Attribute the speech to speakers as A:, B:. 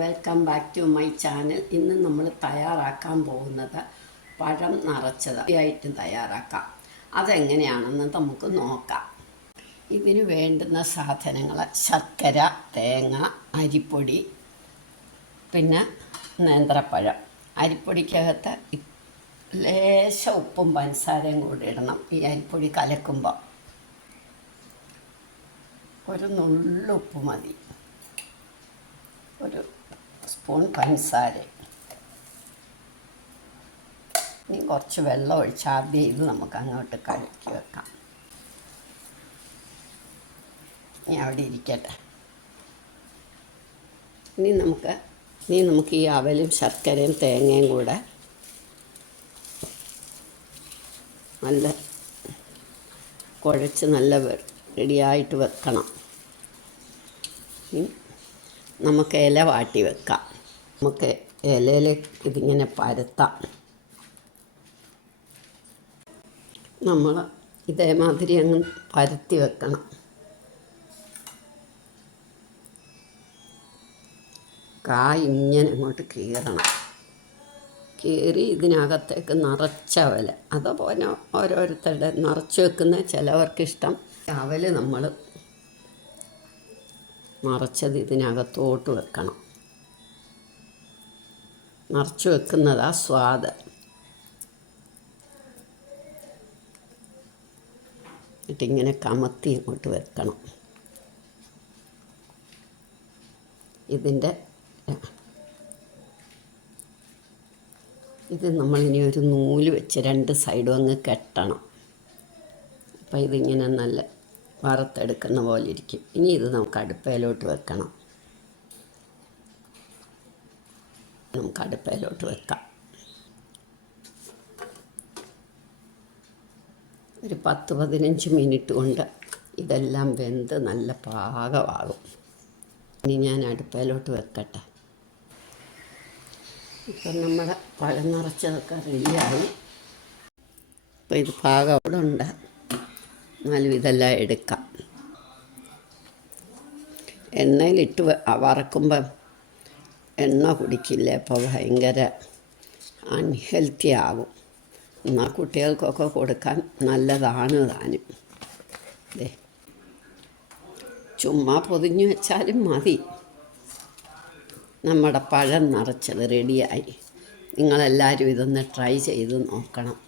A: Welcome back to my channel. ഇന്ന് നമ്മൾ തയ്യാറാക്കാൻ പോകുന്നത് പഴം നിറച്ചത് ആയിട്ട് തയ്യാറാക്കാം. അതെങ്ങനെയാണെന്ന് നമുക്ക് നോക്കാം. ഇതിന് വേണ്ടുന്ന സാധനങ്ങൾ ശർക്കര തേങ്ങ അരിപ്പൊടി പിന്നെ നേന്ത്രപ്പഴം. അരിപ്പൊടിക്കകത്ത് ലേശ ഉപ്പും പഞ്ചസാരയും കൂടി ഇടണം. ഈ അരിപ്പൊടി കലക്കുമ്പോൾ ഒരു നുള്ളുപ്പ് മതി. ഒരു സ്പൂൺ പഞ്ചസാര. ഇനി കുറച്ച് വെള്ളം ഒഴിച്ച് ആദ്യം ഇത് നമുക്ക് അങ്ങോട്ട് കഴുകി വെക്കാം. ഇനി അവിടെ ഇരിക്കട്ടെ. ഇനി നമുക്ക് ഇനി നമുക്ക് ഈ അവലും ശർക്കരയും തേങ്ങയും കൂടെ നല്ല കുഴച്ച് നല്ല റെഡിയായിട്ട് വെക്കണം. നമുക്ക് ഇല വാട്ടി വെക്കാം. നമുക്ക് ഇലയിൽ ഇതിങ്ങനെ പരത്താം. നമ്മൾ ഇതേമാതിരി അങ്ങ് പരത്തി വെക്കണം. കായ് ഇങ്ങനെ അങ്ങോട്ട് കീറണം. കീറി ഇതിനകത്തേക്ക് നിറച്ച അവൽ. അതുപോലെ ഓരോരുത്തരുടെ നിറച്ച് വെക്കുന്ന ചിലവർക്കിഷ്ടം. അവൽ നമ്മൾ നിറച്ചത് ഇതിനകത്തോട്ട് വെക്കണം. നിറച്ച് വെക്കുന്നതാ സ്വാദ്. എന്നിട്ടിങ്ങനെ കമത്തി ഇങ്ങോട്ട് വെക്കണം. ഇതിന്റെ ഇത് നമ്മളിനി ഒരു നൂൽ വെച്ച് രണ്ട് സൈഡും അങ്ങ് കെട്ടണം. അപ്പം ഇതിങ്ങനെ നല്ല വറുത്തെടുക്കുന്ന പോലെ ഇരിക്കും. ഇനി ഇത് നമുക്ക് അടുപ്പയിലോട്ട് വെക്കണം. നമുക്ക് അടുപ്പയിലോട്ട് വെക്കാം. ഒരു പത്ത് പതിനഞ്ച് മിനിറ്റ് കൊണ്ട് ഇതെല്ലാം വെന്ത് നല്ല പാകമാകും. ഇനി ഞാൻ അടുപ്പയിലോട്ട് വെക്കട്ടെ. ഇപ്പം നമ്മുടെ പഴം നിറച്ചതൊക്കെ റെഡിയായി അപ്പോൾ ഇത് പാകം അവിടെ ഉണ്ട്. എന്നാലും ഇതെല്ലാം എടുക്കാം. എണ്ണയിലിട്ട് വറക്കുമ്പം എണ്ണ കുടിക്കില്ല? അപ്പോൾ ഭയങ്കര അൺഹെൽത്തി ആകും. എന്നാൽ കുട്ടികൾക്കൊക്കെ കൊടുക്കാൻ നല്ലതാണ് താനും. അതെ ചുമ്മാ പൊതിഞ്ഞു വെച്ചാലും മതി. നമ്മുടെ പഴം നിറച്ചത് റെഡിയായി നിങ്ങളെല്ലാവരും ഇതൊന്ന് ട്രൈ ചെയ്ത് നോക്കണം.